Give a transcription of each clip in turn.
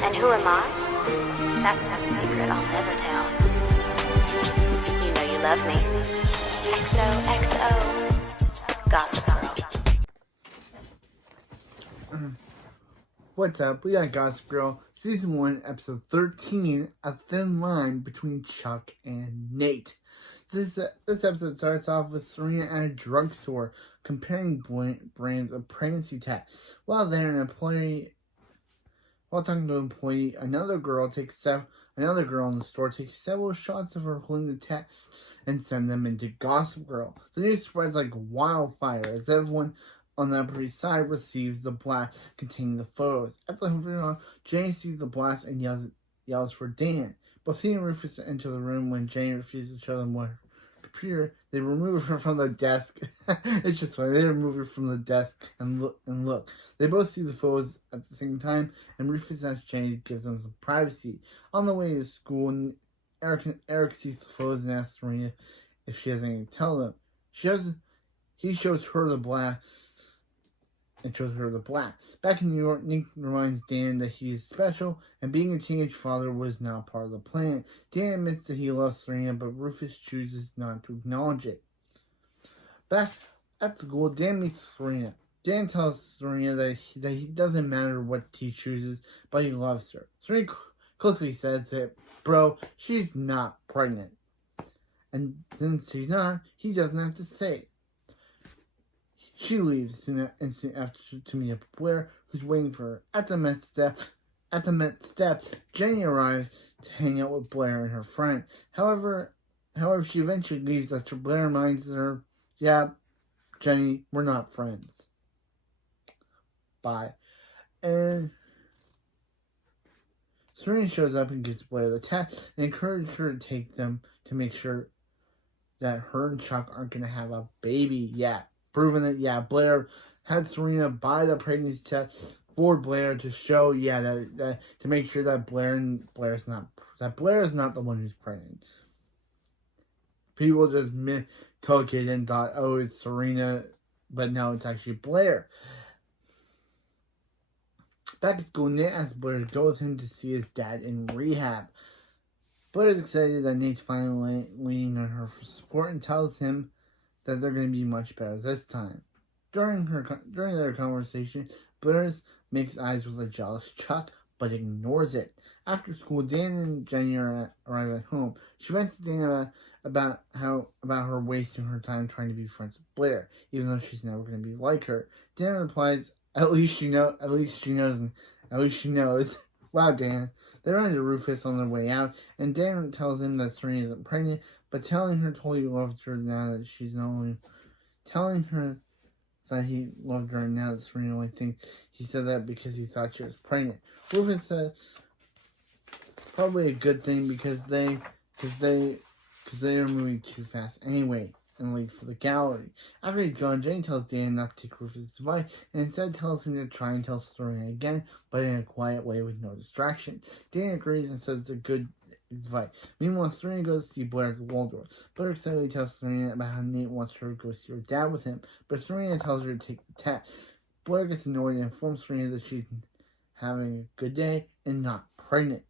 And who am I? That's not a secret I'll never tell. You know you love me. XOXO. Gossip Girl. What's up? We got Gossip Girl, Season 1, Episode 13, A Thin Line Between Chuck and Nate. This episode starts off with Serena at a drugstore comparing brands of pregnancy tests. While talking to an employee, another girl in the store takes several shots of her holding the tests and send them into Gossip Girl. The news spreads like wildfire as everyone on the Upper East Side receives the blast containing the photos. At the funeral, Jane sees the blast and yells for Dan. But seeing Rufus enter the room when Jane refuses to show them her computer, they remove her from the desk. It's just funny. They remove her from the desk and look. They both see the photos at the same time, and Rufus asks Jane to give them some privacy. On the way to school, Eric sees the photos and asks Serena if she has anything to tell them. He shows her the blast. And shows her the black. Back in New York, Nick reminds Dan that he is special, and being a teenage father was not part of the plan. Dan admits that he loves Serena, but Rufus chooses not to acknowledge it. Back at school, Dan meets Serena. Dan tells Serena that he doesn't matter what he chooses, but he loves her. Serena quickly says that, bro, she's not pregnant. And since she's not, he doesn't have to say it. She leaves soon after to meet up with Blair, who's waiting for her. At the Met steps, Jenny arrives to hang out with Blair and her friend. However, she eventually leaves after Blair reminds her, yeah, Jenny, we're not friends. Bye. And Serena shows up and gives Blair the test and encourages her to take them to make sure that her and Chuck aren't going to have a baby yet. Proving that, Blair had Serena buy the pregnancy test for Blair to show, that to make sure that Blair is not the one who's pregnant. People just took it and thought, oh, it's Serena, but no, it's actually Blair. Back at school, Nate asks Blair to go with him to see his dad in rehab. Blair is excited that Nate's finally leaning on her for support and tells him that they're going to be much better this time. During their conversation, Blair makes eyes with a jealous Chuck, but ignores it. After school, Dan and Jenny arrive at home. She vents to Dan about her wasting her time trying to be friends with Blair, even though she's never going to be like her. Dan replies, At least she knows. Wow, Dan. They run into Rufus on their way out, and Dan tells him that Serena isn't pregnant, but telling her totally loved her now that she's not only telling her that he loved her and now that Serena only thinks he said that because he thought she was pregnant. Rufus says probably a good thing because they are moving too fast anyway and late for the gallery. After he's gone, Jenny tells Dan not to take Rufus' advice and instead tells him to try and tell Serena again, but in a quiet way with no distraction. Dan agrees and says it's a good advice. Meanwhile, Serena goes to see Blair at Waldorf. Blair excitedly tells Serena about how Nate wants her to go see her dad with him, but Serena tells her to take the test. Blair gets annoyed and informs Serena that she's having a good day and not pregnant.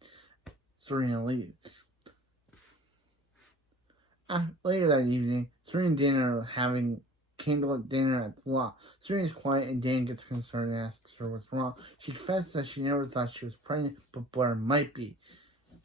Serena leaves. Later that evening, Serena and Dan are having candlelit dinner at the law. Serena's quiet and Dan gets concerned and asks her what's wrong. She confesses that she never thought she was pregnant, but Blair might be.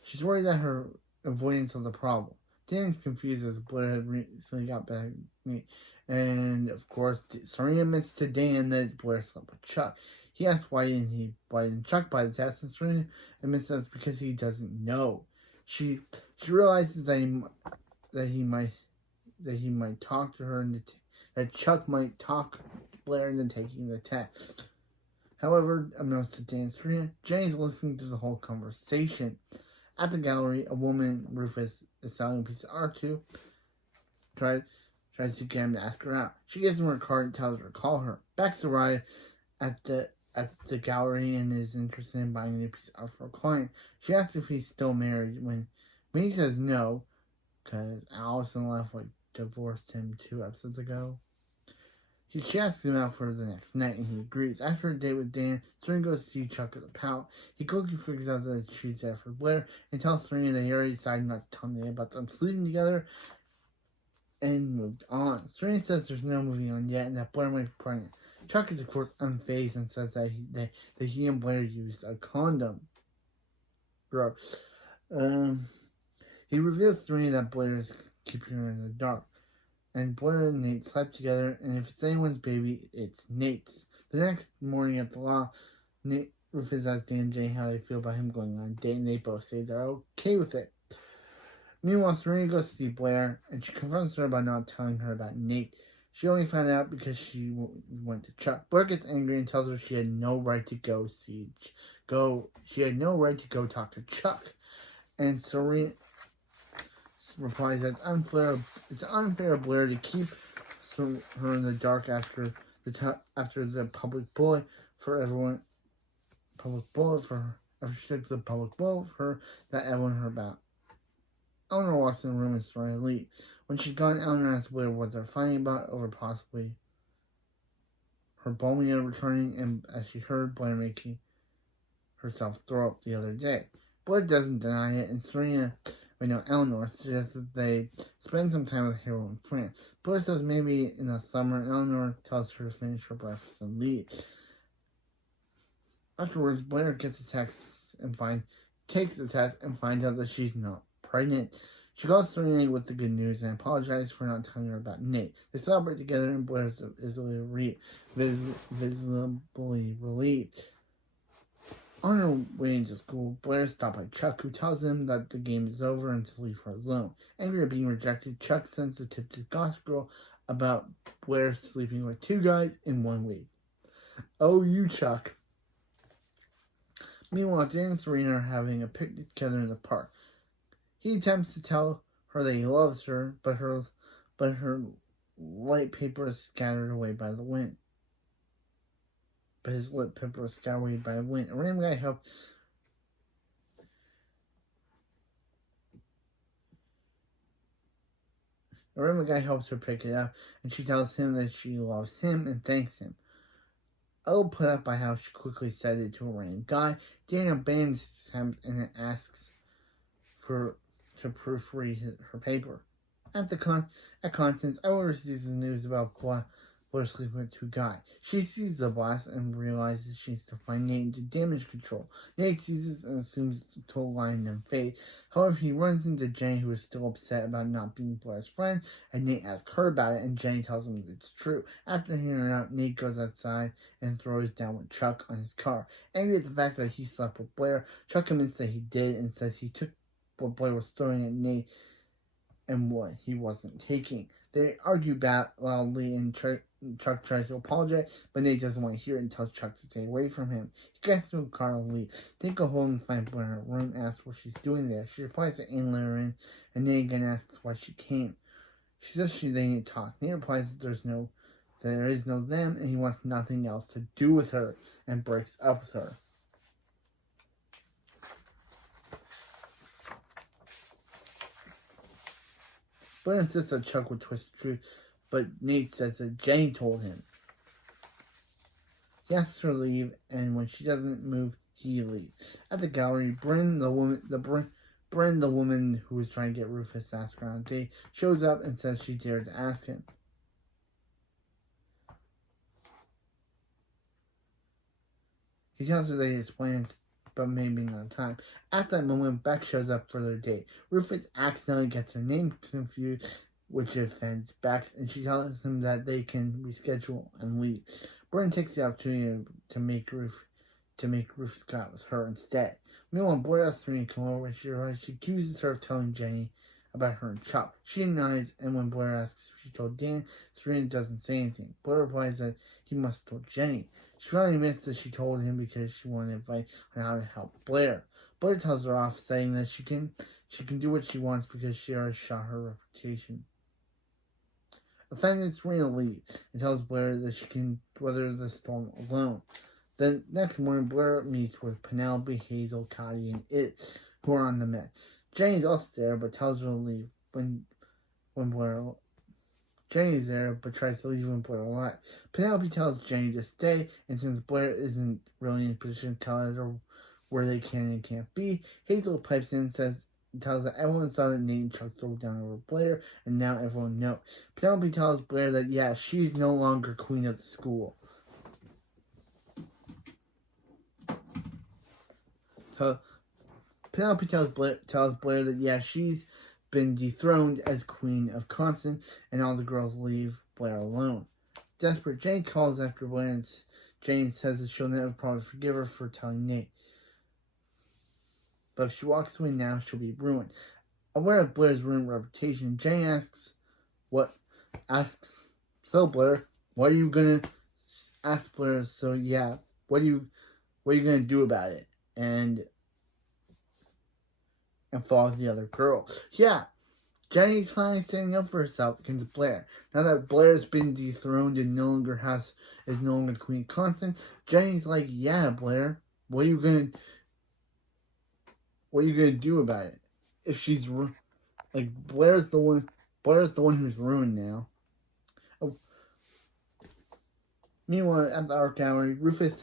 She's worried at her avoidance of the problem. Dan's confused as Blair had recently got back to me. And, of course, Serena admits to Dan that Blair slept with Chuck. He asks why didn't Chuck buy the test, and Serena admits that it's because he doesn't know. She realizes that he might talk to her and that Chuck might talk to Blair into taking the test. However, unbeknownst to Dan and Serena, Jenny's listening to the whole conversation. At the gallery, a woman Rufus is selling a piece of art to tries to get him to ask her out. She gives him her card and tells her to call her. Bex arrives at the gallery and is interested in buying a new piece of art for a client. She asks if he's still married when he says no, because Allison divorced him 2 episodes ago. She asks him out for the next night, and he agrees. After a date with Dan, Serena goes to see Chuck at the pout. He quickly figures out that she's there for Blair, and tells Serena that he already decided not to tell Nate about them sleeping together, and moved on. Serena says there's no moving on yet, and that Blair might be pregnant. Chuck is, of course, unfazed and says that he and Blair used a condom. Gross. He reveals to Serena that Blair is keeping her in the dark. And Blair and Nate slept together, and if it's anyone's baby, it's Nate's. The next morning at the law, Rufus asks Dan and Jay how they feel about him going on a date, and they both say they're okay with it. Meanwhile, Serena goes to see Blair, and she confronts her about not telling her about Nate. She only found out because she went to Chuck. Blair gets angry and tells her she had no right to she had no right to go talk to Chuck. And Serena replies that it's unfair of Blair to keep her in the dark after the public bullet for her that everyone heard about. Eleanor walks in the room and starts to leave. When she's gone, Eleanor asks Blair what they're fighting about over possibly her bulimia returning, and as she heard Blair making herself throw up the other day. Blair doesn't deny it, and Eleanor suggests that they spend some time with Harold and Fran. Blair says maybe in the summer, and Eleanor tells her to finish her breakfast and leave. Afterwards, Blair takes the test and finds out that she's not pregnant. She calls Serena with the good news and apologizes for not telling her about Nate. They celebrate together, and Blair is visibly relieved. On her way into school, Blair is stopped by Chuck, who tells him that the game is over and to leave her alone. Angry at being rejected, Chuck sends a tip to Gossip Girl about Blair sleeping with 2 guys in 1 week. Oh, you, Chuck. Meanwhile, Dan and Serena are having a picnic together in the park. He attempts to tell her that he loves her, but her light paper is scattered away by the wind. His lip paper is scattered away by the wind. A random guy helps her pick it up, and she tells him that she loves him and thanks him. Put up by how she quickly said it to a random guy. Dan abandons his attempt and asks to proofread her paper. At Constance, Ella receives the news about Blair sleeping with 2 guys. She sees the blast and realizes she needs to find Nate and do damage control. Nate sees this and assumes it's a total lie and fake. However, he runs into Jenny, who is still upset about not being Blair's friend, and Nate asks her about it, and Jenny tells him it's true. After hearing it out, Nate goes outside and throws down with Chuck on his car. Angry at the fact that he slept with Blair, Chuck admits that he did and says he took what Blair was throwing at Nate and what he wasn't taking. They argue loudly, and Chuck tries to apologize, but Nate doesn't want to hear it and tells Chuck to stay away from him. He gets to a car and leaves. They go home and find Blair in her room and asks what she's doing there. She replies to Anne let her in, and Nate again asks why she came. She says they need to talk. Nate replies that there is no them, and he wants nothing else to do with her, and breaks up with her. Blair insists that Chuck would twist the truth, but Nate says that Jenny told him. He asks her to leave, and when she doesn't move, he leaves. At the gallery, Bryn, the woman who was trying to get Rufus to ask her on a date, shows up and says she dared to ask him. He tells her that he has plans, but maybe not in time. At that moment, Beck shows up for their date. Rufus accidentally gets her name confused, which offends Beck, and she tells him that they can reschedule and leave. Bryn takes the opportunity to make Rufus go out with her instead. Meanwhile, Blair asks Serena to come over, and she accuses her of telling Jenny about her and Chuck. She denies, and when Blair asks if she told Dan, Serena doesn't say anything. Blair replies that he must have told Jenny. She finally admits that she told him because she wanted advice on how to help Blair. Blair tells her off, saying that she can do what she wants because she already shot her reputation. Offended, Serena leaves and tells Blair that she can weather the storm alone. The next morning, Blair meets with Penelope, Hazel, Cotty, and It, who are on the Met. Jenny's also there, but tells her to leave when Blair Jenny's there, but tries to leave when Blair alive. Penelope tells Jenny to stay, and since Blair isn't really in a position to tell her where they can and can't be, Hazel pipes in and tells that everyone saw that Nateandchuck throw down over Blair, and now everyone knows. Penelope tells Blair that, yeah, she's no longer queen of the school. Penelope tells Blair that, yeah, she's been dethroned as queen of Constance, and all the girls leave Blair alone. Desperate, Jane calls after Blair, and Jane says that she'll never probably forgive her for telling Nate. But if she walks away now, she'll be ruined. Aware of Blair's ruined reputation, Jane asks, so Blair, what are you gonna, ask Blair, so yeah, what are you gonna do about it? And follows the other girl. Yeah, Jenny's finally standing up for herself against Blair. Now that Blair's been dethroned and is no longer Queen Constance, Jenny's like, yeah, Blair, what are you gonna do about it? If she's like, Blair's the one who's ruined now. Oh. Meanwhile, at the art gallery, Rufus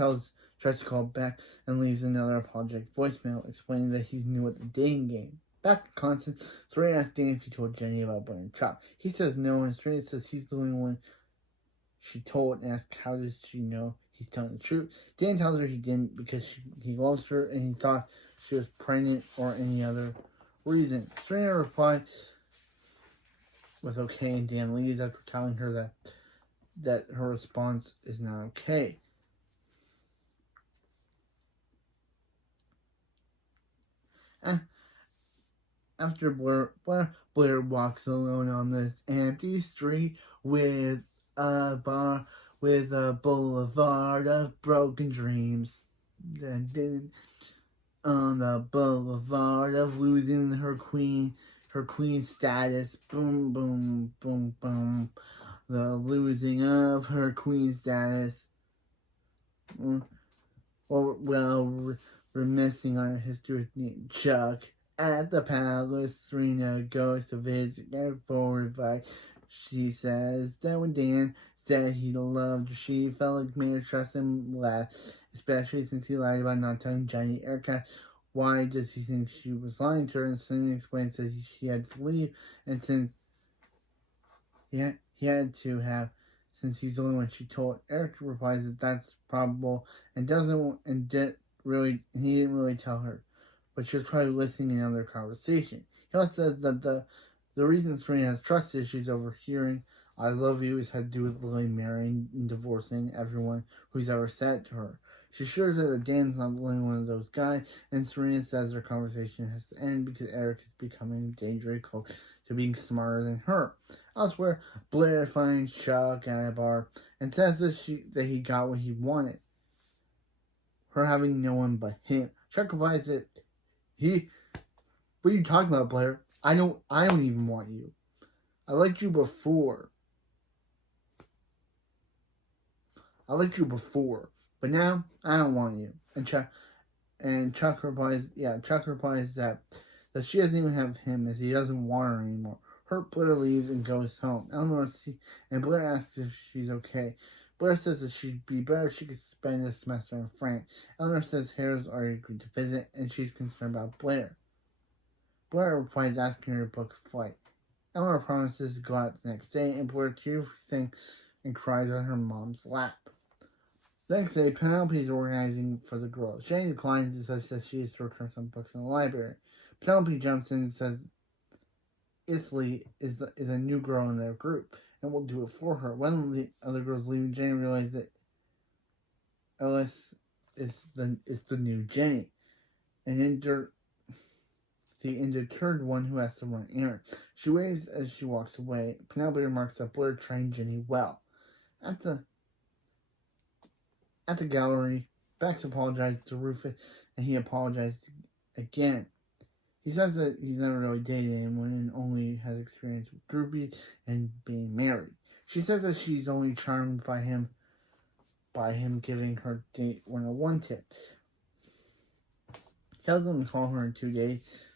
tries to call back and leaves another apologetic voicemail explaining that he's new at the dating game. Back to Constance, Serena asks Dan if he told Jenny about Blair and Chuck. He says no, and Serena says he's the only one she told and asks how does she know he's telling the truth. Dan tells her he didn't because he loves her and he thought she was pregnant or any other reason. Serena replies with okay, and Dan leaves after telling her that her response is not okay. After Blair walks alone on this empty street with a boulevard of broken dreams. On the boulevard of losing her queen status. Boom, boom, boom, boom. The losing of her queen status. Well, reminiscing on her history with Nateandchuck. At the palace, Serena goes to visit her for advice. She says that when Dan said he loved her, she felt like made her trust him less, especially since he lied about not telling Jenny. Erica, why does he think she was lying to her? And Serena explains that he had to leave, and since he had to have, since he's the only one she told. Erica replies that that's probable and he didn't really tell her, but she was probably listening in on their conversation. He also says that the reason Serena has trust issues over hearing I love you has had to do with Lily marrying and divorcing everyone who's ever said it to her. She assures her that Dan's not the only one of those guys, and Serena says their conversation has to end because Eric is becoming dangerously close to being smarter than her. Elsewhere, Blair finds Chuck at a bar and says that he got what he wanted, her having no one but him. Chuck replies that what are you talking about, Blair? I don't even want you. I liked you before, but now I don't want you. And Chuck replies that she doesn't even have him, as he doesn't want her anymore. Blair leaves and goes home. And Blair asks if she's okay. Blair says that she'd be better if she could spend the semester in France. Eleanor says Harris already agreed to visit, and she's concerned about Blair. Blair replies asking her to book a flight. Eleanor promises to go out the next day, and Blair tearfully sings and cries on her mom's lap. The next day, Penelope is organizing for the girls. Jenny declines and says that she has to return some books in the library. Penelope jumps in and says Isley is a new girl in their group and will do it for her. When the other girls leave, Jenny realizes that Ellis is the new Jenny, and the undeterred one who has to run errands. She waves as she walks away. Penelope remarks that Blair trained Jenny well. At the gallery, Bax apologized to Rufus, and he apologized again. He says that he's never really dated anyone and only has experience with groupies and being married. She says that she's only charmed by him giving her date 101 tips. He tells him to call her in 2 days,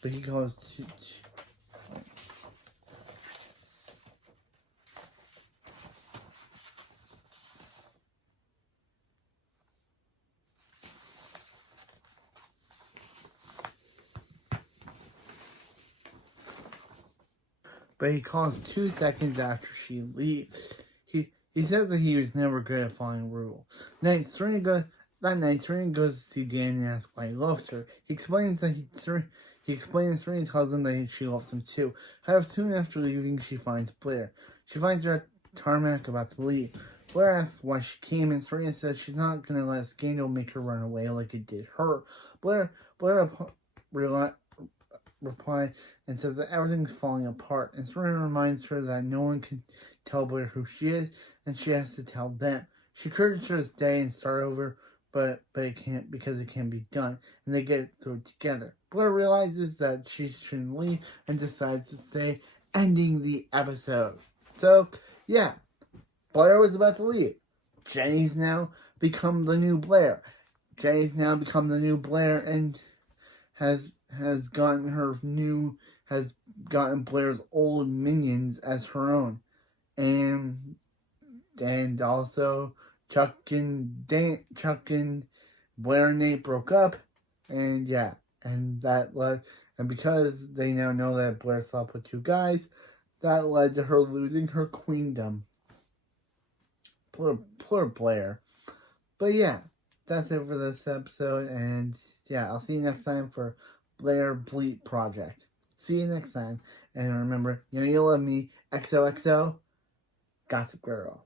but he calls but he calls 2 seconds after she leaves. He says that he was never good at following rules. That night, Serena goes to see Danny and asks why he loves her. He explains Serena tells him that she loves him too. However, soon after leaving, she finds Blair. She finds her at tarmac about to leave. Blair asks why she came, and Serena says she's not going to let a scandal make her run away like it did her. Blair replies and says that everything's falling apart, and Serena reminds her that no one can tell Blair who she is, and she has to tell them. She encourages her to stay and start over, but it can't because it can't be done, and they get through it together. Blair realizes that she shouldn't leave and decides to stay, ending the episode. So, yeah, Blair was about to leave. Jenny's now become the new Blair. And has gotten Blair's old minions as her own. And also Chuck and Blair and Nate broke up, and yeah, and because they now know that Blair slept with 2 guys, that led to her losing her queendom. Poor Blair. But yeah, that's it for this episode, and yeah, I'll see you next time for Blair Bleep Project. See you next time, and remember, you love me. XOXO, Gossip Girl.